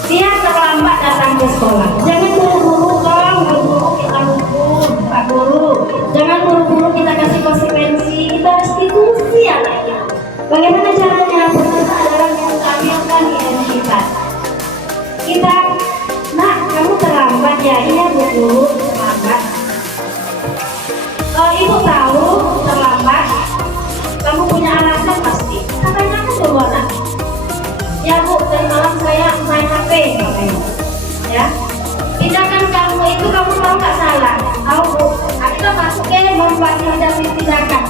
dia terlambat datang ke sekolah. Jangan buru-buru dong, buru-buru kita hukum, Pak Guru. Jangan buru-buru kita kasih konsekuensi, kita restitusi anak kita. Bagaimana caranya? Pertama adalah menstabilkan identitas. Kita, nah kamu terlambat ya, iya Bu, terlambat. Ibu tahu terlambat, kamu punya alasan pasti. Katanya aku dulu anak. Ya Bu, tadi malam saya main HP. Ya, tindakan kamu itu kamu tahu nggak salah? Tahu Bu. Nah, kita masuk ke memfasilitasi tindakan.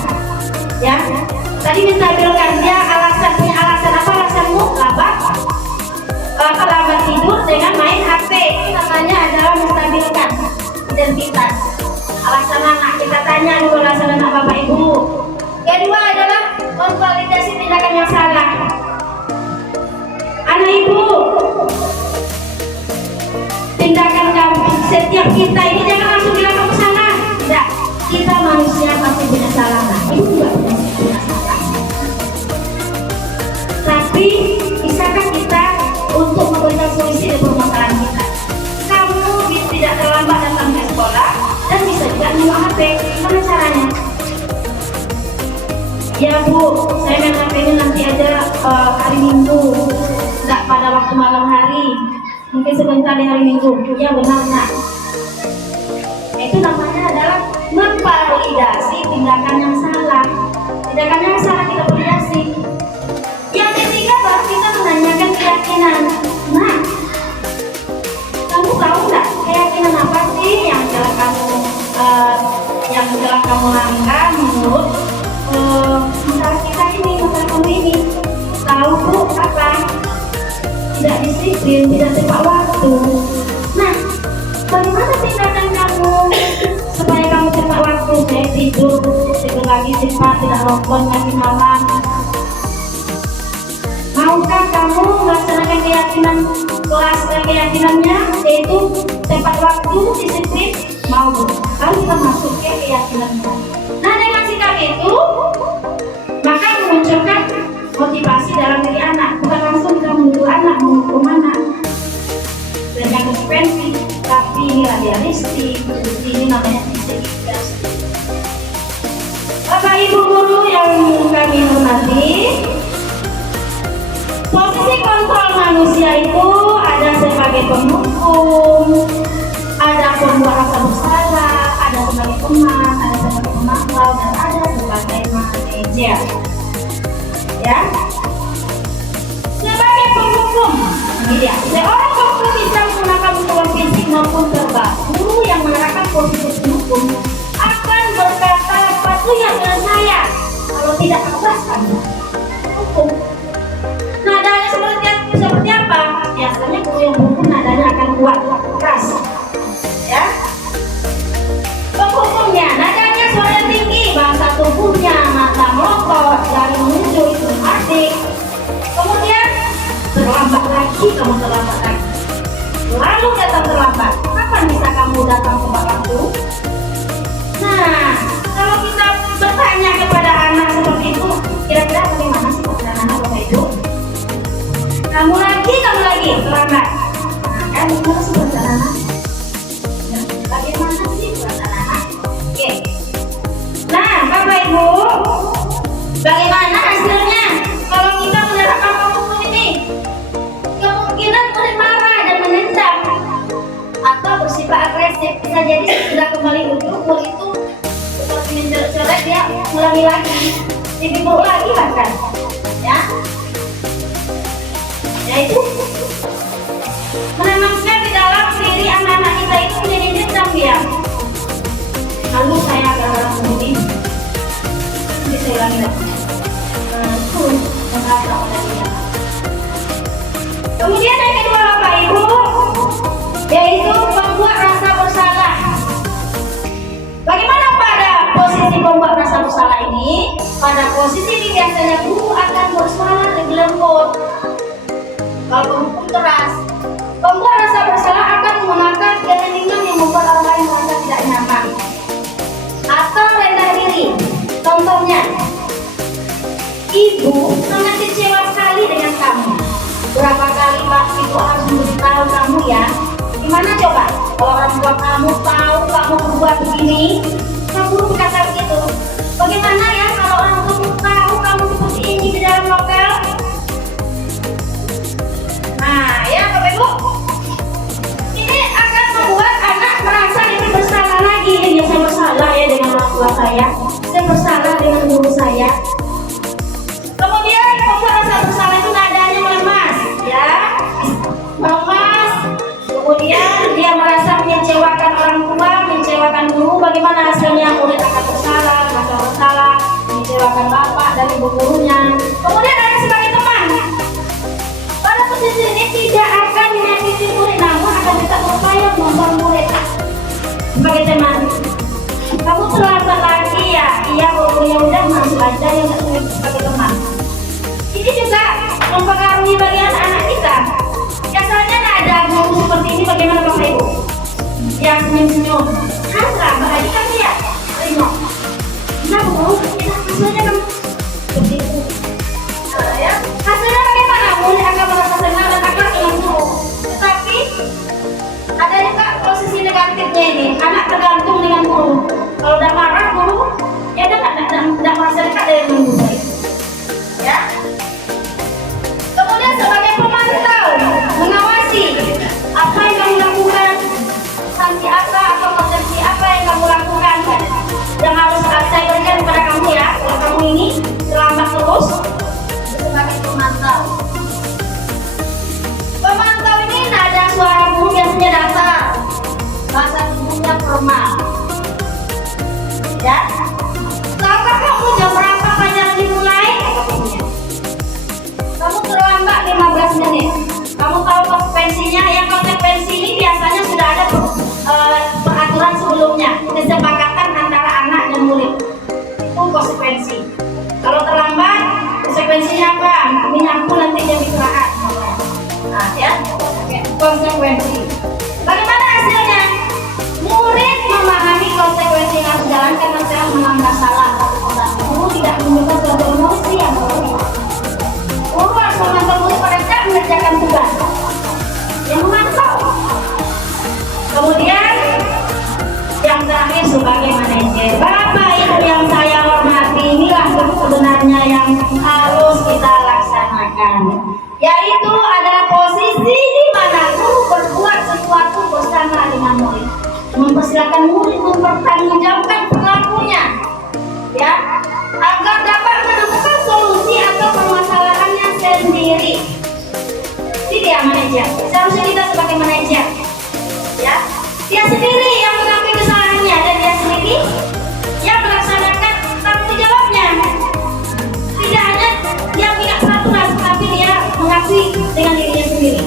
Ya, tadi menstabilkan dia alasan, punya alasan apa alasanmu? Lambat tidur dengan main HP. Itu namanya adalah menstabilkan identitas. Alasan anak, kita tanya dulu alasan anak Bapak Ibu. Kedua adalah memvalidasi tindakan yang salah. Anak Ibu, tindakan kamu, setiap kita ini jangan langsung bilang kamu salah. Tidak, kita manusia pasti punya salah. Ibu juga punya salah. Tapi bisakah kita untuk memberikan solusi dari permasalahan kita? Kamu tidak terlambat datang ke sekolah dan bisa juga nyewa HP. Gimana caranya? Ya Bu, saya main HP ini nanti aja hari Minggu, nggak pada waktu malam hari, mungkin sebentar di hari Minggu. Ya benar nak. Itu namanya adalah memvalidasi tindakan yang salah. Tindakan yang salah kita validasi. Yang ketiga baru kita menanyakan keyakinan. Nah, kamu tahu nggak keyakinan apa sih yang telah kamu langgar menurut masalah kita ini, masalah kamu ini? Tahu Bu apa? Tidak disiplin, tidak tepat waktu. Nah, bagaimana tindakan kamu supaya kamu tepat waktu? Saya tidur lagi cepat, tidak nonton lagi malam. Maukah kamu melaksanakan keyakinan kelas dan keyakinannya, yaitu tepat waktu, disiplin? Mau, harus kita masuk ke keyakinannya. Nah, dengan sikap itu maka memunculkan motivasi dalam diri anak. Bukan langsung kita menuduh anak, menghukum anak dengan konsekuensi, tapi inilah realistik. Ini namanya integritas. Bapak Ibu guru yang kami hormati, posisi kontrol manusia itu ada sebagai penghukum, ada pembuat rasa bersalah, ada sebagai teman, ada sebagai pemantau, dan ada sebagai manajer. Ya, sebagai penghukum, ini dia. Seorang penghukum bisa menggunakan hukuman fisik maupun verbal. Guru yang menerapkan posisi penghukum akan berkata, patuhnya dengan saya. Kalau tidak, akan hukum. Nadanya seperti apa? Biasanya guru yang menghukum nadanya akan kuat, keras. Ya. Penghukumnya nadanya suara tinggi, bahasa tubuhnya, mata melotot, jari menunjuk, itu adik. Kemudian terlambat lagi, kamu terlambat lagi. guru datang tepat waktu? Nah, kalau kita bertanya kepada anak seperti itu, kira-kira bagaimana sih anak Bapak Ibu? Kamu lagi terlambat. Nah, kan gimana sih anak? Bagaimana sih anak? Oke. Nah, Bapak Ibu, bagaimana hasilnya kalau kita menerapkan pemukul ini? Kemungkinan murid marah dan menendang atau bersifat agresif. Bisa jadi sudah kembali duduk, murid itu seperti mencolek, dia ulangi lagi, dipikul lagi bahkan, ya. Yaitu menanamkan di dalam diri anak-anak kita itu menjadi dendam dia. Lalu saya akan sendiri, jadi saya ulangi lagi. Itu merasa pada dia. Kemudian yang kedua Bapak Ibu, yaitu membuat rasa bersalah. Bagaimana pada posisi membuat rasa bersalah ini? Pada posisi ini biasanya guru akan bersuara lebih lembut. Kalau pemukul keras, pembuat rasa bersalah akan menggunakan keheningan yang membuat orang lain merasa tidak nyaman atau rendah diri. Contohnya, ibu sangat kecewa sekali dengan kamu. Berapa kali Pak Ibu harus memberitahu kamu ya? Gimana coba? Kalau orang tua kamu tahu kamu berbuat begini, kamu berkata begitu. Bagaimana ya kalau orang tua tahu kamu seperti ini di dalam novel? Nah, ya Bapak Ibu, ini akan membuat anak merasa lebih bersalah lagi. Ini saya bersalah ya dengan orang tua saya bersalah dengan guru saya. Kemudian membuat rasa bersalah itu nadanya melemas, ya, melemas. Kemudian dia merasa mengecewakan orang tua, mengecewakan guru. Bagaimana hasilnya? Murid akan merasa bersalah, mengecewakan bapak dan ibu gurunya. Kemudian ada sebagai teman. Pada posisi ini tidak akan menyakiti murid, namun akan tetap berupaya membantu murid. Sebagai teman, kamu terlambat lagi ya? Iya, ya udah masuk aja yang sebagai teman. Ini juga mempengaruhi bagi anak-anak kita. Biasanya ada guru seperti ini, bagaimana Bapak Ibu? Yang senyum-senyum. Terlambat lagi kan dia? Terima. Nah, guru, kita hasilnya kan seperti itu. Nah, ya. Hasilnya bagaimana? Murid akan merasa senang dan akan dengan guru. Tetapi ada juga posisi negatifnya ini. Anak tergantung dengan guru. Kalau udah marah guru, ya kan tidak merasa dekat dengan guru. Ya. Kemudian sebagai pemantau, mengawasi apa yang kamu lakukan, sanksi apa atau konsepsi apa yang kamu lakukan, yang harus saya berikan kepada kamu ya. Kalau kamu ini terlambat terus, sebagai pemantau. Pemantau ini nada suara guru biasanya datar, bahasa tubuhnya formal. Ya, tahukah kamu jam berapa pelajaran dimulai? Kamu terlambat 15 menit. Kamu tahu konsekuensinya? Yang konsekuensi ini biasanya sudah ada peraturan sebelumnya, kesepakatan antara anak dan murid. Itu konsekuensi. Kalau terlambat, konsekuensinya apa? Minyaku nanti jadi istirahat. Nah, ya, konsekuensi. Bagaimana hasilnya? Murid memahami konsekuensi yang harus dijalankan dan saya melanggar salah. Guru tidak menunjukkan suatu emosi yang berlebihan. Guru harus memantau murid pada saat mengerjakan tugas. Yang memantau. Kemudian yang terakhir sebagai manajer. Bapak Ibu yang saya hormati, inilah sebenarnya yang harus kita laksanakan. Yaitu adalah posisi di mana guru berbuat sesuatu bersama dengan murid. Mempersilakan murid mempertanggungjawabkan perilakunya, ya, agar dapat menemukan solusi atau permasalahannya sendiri. Jadi dia manajer. Seharusnya kita sebagai manajer, ya, dia sendiri yang mengakui kesalahannya dan dia sendiri yang melaksanakan tanggung jawabnya. Tidak hanya dia punya peraturan, tapi dia mengakui dengan dirinya sendiri.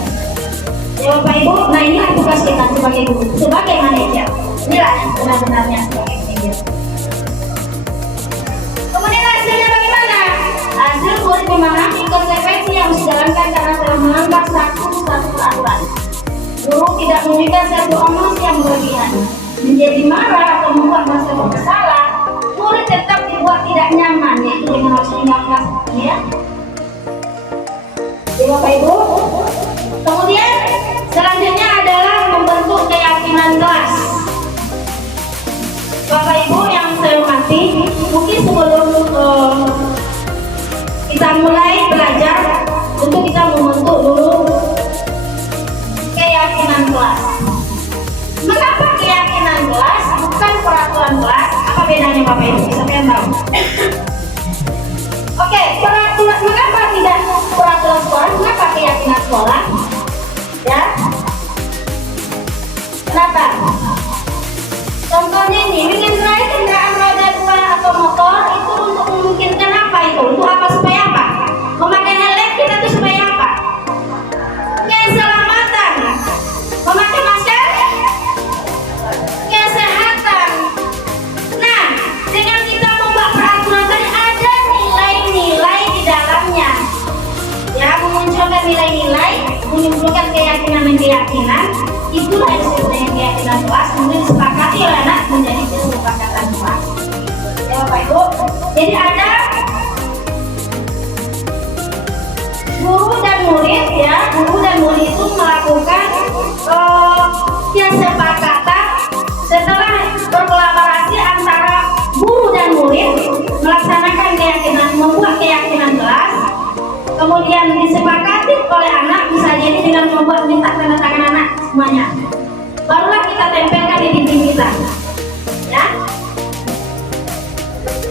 Ya Bapak Ibu, nah inilah tugas kita sebagai guru, sebagai manajer. Inilah yang benar-benarnya sebagai manajer. Kemudian hasilnya bagaimana? Hasil murid memahami konsekuensi yang harus dijalankan karena telah melanggar satu peraturan. Guru tidak memberikan satu emosi yang berlebihan, menjadi marah atau membuat merasa bersalah. Murid tetap dibuat tidak nyaman, yaitu dengan harus meninggalkan ya. Ya Bapak Ibu. Kemudian selanjutnya adalah membentuk keyakinan kelas. Bapak Ibu yang saya hormati, mungkin sebelum kita mulai belajar, untuk kita membentuk dulu keyakinan kelas. Mengapa keyakinan kelas bukan peraturan kelas? Apa bedanya Bapak Ibu? Bisa kalian tahu? Oke, peraturan, mengapa tidak peraturan sekolah? Mengapa keyakinan sekolah? Ya, kenapa? Contohnya ini, mengendarai kendaraan roda 2 atau motor itu untuk memungkinkan apa itu? Untuk apa? Supaya apa? Memakai helm kita itu supaya apa? Keselamatan. Memakai masker? Kesehatan. Nah, dengan kita membuat peraturan tadi ada nilai-nilai di dalamnya. Ya, memunculkan nilai-nilai, menimbulkan keyakinan-keyakinan. Itulah yang disebut dengan keyakinan kelas, kemudian disepakati oleh anak menjadi kesepakatan kelas. Ya Bapak Ibu, jadi ada guru dan murid ya, guru dan murid itu melakukan kesepakatan setelah berkolaborasi antara guru dan murid melaksanakan keyakinan, membuat keyakinan kelas, kemudian disepakati oleh anak, bisa jadi dengan membuat minta tanda tangan anak semuanya, barulah kita tempelkan di dinding kita ya.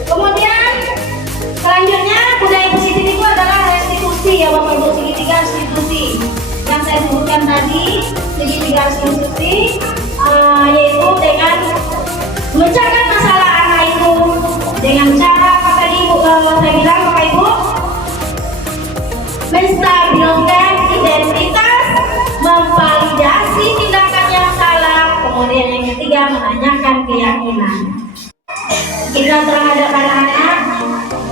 Kemudian selanjutnya budaya positif itu adalah restitusi ya Bapak Ibu, segitiga restitusi yang saya sebutkan tadi, segitiga restitusi yaitu dengan memecahkan masalah anak itu dengan cara apa tadi saya bilang Bapak Ibu, menstabilkan identitas, memvalidasi tindakan yang salah, kemudian yang ketiga menanyakan keyakinan. Kita terhadap anak-anak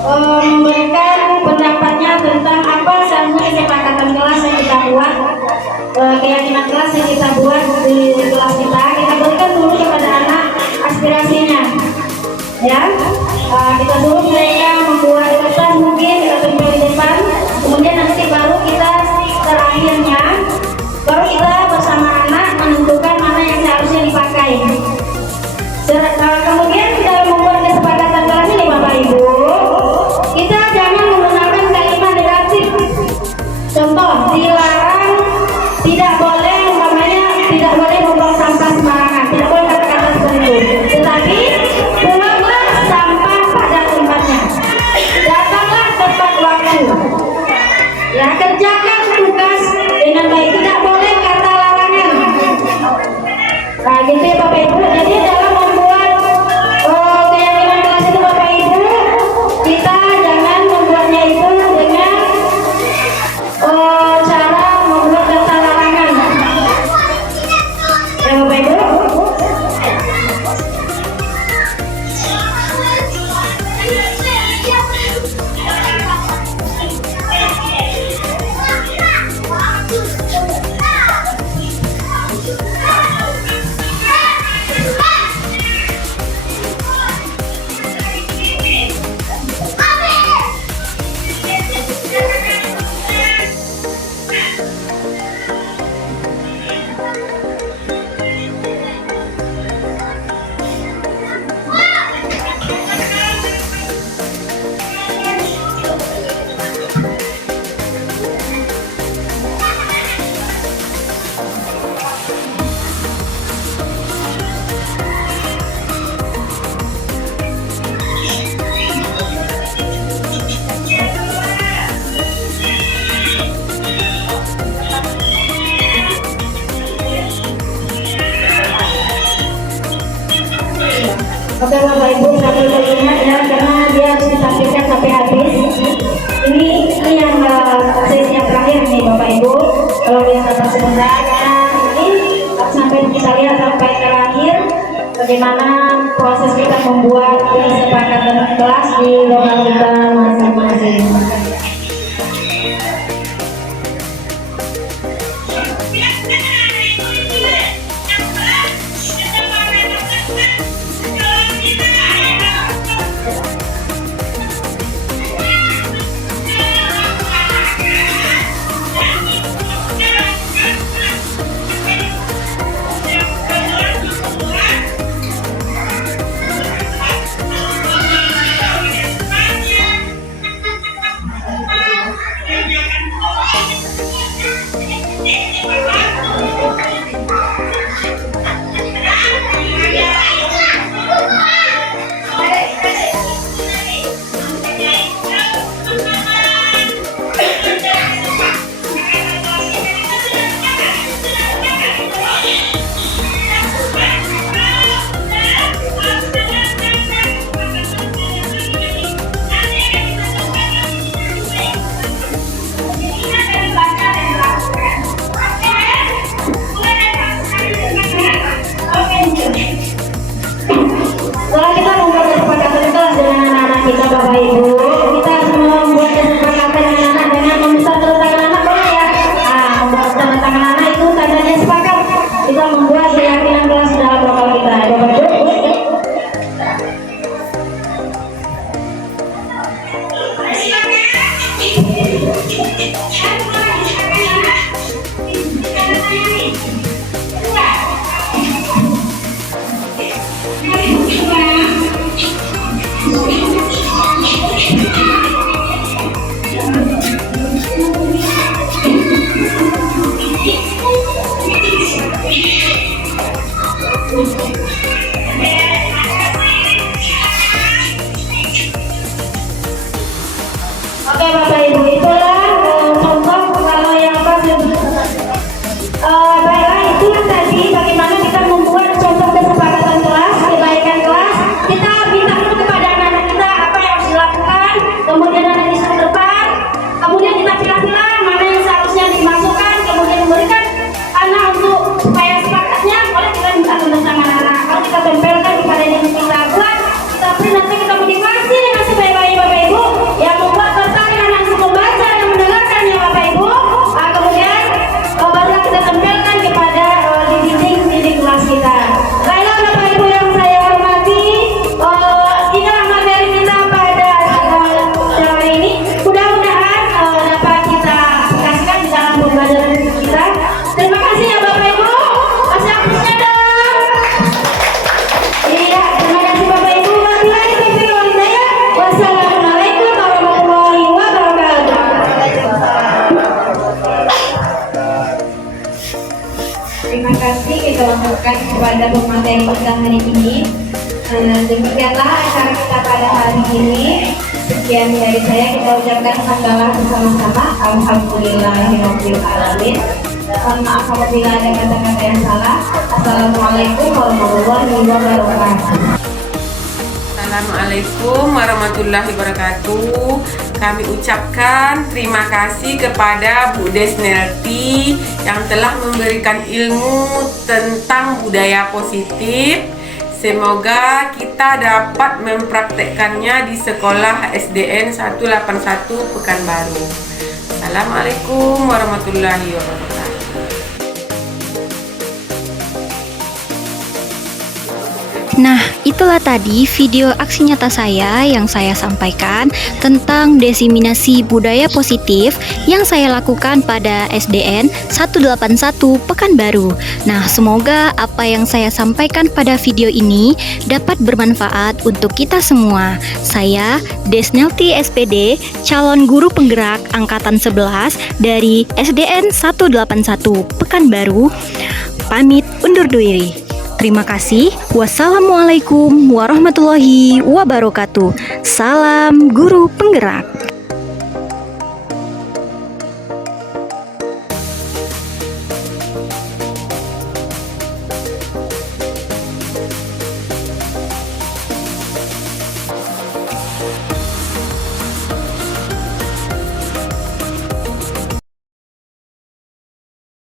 memberikan pendapatnya tentang apa seharusnya kesepakatan kelas yang kita buat, keyakinan kelas yang kita buat di kelas kita. Kita berikan dulu kepada anak aspirasinya, ya. Kita dulu mereka membuat kertas, mungkin kita tempel di depan, kemudian nanti baru kita terakhirnya, baru kita bersama anak menentukan mana yang seharusnya dipakai. Kemudian kita membuat kesepakatan kelas ini Bapak Ibu, kita jangan menggunakan kalimat negatif. Contoh, dilarang, tidak boleh, umpamanya tidak boleh membuang sampah sembarangan, tidak boleh kata-kata seperti itu. Tetapi buanglah sampah pada tempatnya, datanglah tepat waktu, ya, kerjakan tugas dengan baik, tidak boleh kata larangan. Nah gitu ya Bapak Ibu. Jadi dalam membuat keyakinan kelas itu Bapak Ibu, kita jangan membuatnya itu dengan cara membuat kata larangan ya Bapak Ibu. Oke Bapak Ibu, sambil mengingat ya, karena dia harus ditampilkan sampai habis. Ini yang sesi yang terakhir nih Bapak Ibu. Kalau dia sabar sebentar, karena ini harus sampai kita lihat sampai terakhir bagaimana proses kita membuat kesepakatan kelas di lokal kita masing-masing. Oke Bapak Ibu, itulah contoh kalau yang baiklah itulah tadi bagaimana kita membuat contoh kesepakatan kelas, kebaikan kelas. Kita minta dulu kepada anak-anak kita apa yang harus dilakukan, kemudian anak disuruh depan, kemudian kita pilih-pilih mana yang seharusnya dimasukkan, kemudian memberikan anak untuk supaya sepakatnya, boleh kita minta bersama anak-anak. Kalau kita tempelkan kepada yang kita buat, kita beri nanti kita motivasi dengan sebaik-baiknya Bapak Ibu yang membuat tertarik anak untuk membaca dan mendengarkan ya Bapak Ibu. Kemudian barulah kita tempelkan kepada di dinding kelas kita. Baiklah Bapak Ibu yang saya hormati, inilah materi kita pada hari ini. Mudah-mudahan dapat kita aplikasikan di dalam pembelajaran kita. Terima kasih ya Bapak Ibu. Masih aplausnya dong. Iya, terima kasih Bapak Ibu. Wabillahi taufiq wal hidayah. Wassalamualaikum warahmatullahi wabarakatuh. Terima kasih kita lakukan kepada pemateri kita hari ini. Demikianlah acara kita pada hari ini. Sekian dari saya, kita ucapkan hamdalah bersama-sama. Alhamdulillahirabbil alamin. Mohon maaf apabila ada kata-kata yang salah. Assalamualaikum warahmatullahi wabarakatuh. Assalamualaikum warahmatullahi wabarakatuh. Kami ucapkan terima kasih kepada Bu Desnelty yang telah memberikan ilmu tentang budaya positif. Semoga kita dapat mempraktekkannya di sekolah SDN 181 Pekanbaru. Assalamualaikum warahmatullahi wabarakatuh. Nah, itulah tadi video aksi nyata saya yang saya sampaikan tentang diseminasi budaya positif yang saya lakukan pada SDN 181 Pekanbaru. Nah, semoga apa yang saya sampaikan pada video ini dapat bermanfaat untuk kita semua. Saya Desnelty SPD, calon guru penggerak angkatan 11 dari SDN 181 Pekanbaru, pamit undur diri. Terima kasih. Wassalamualaikum warahmatullahi wabarakatuh. Salam guru penggerak.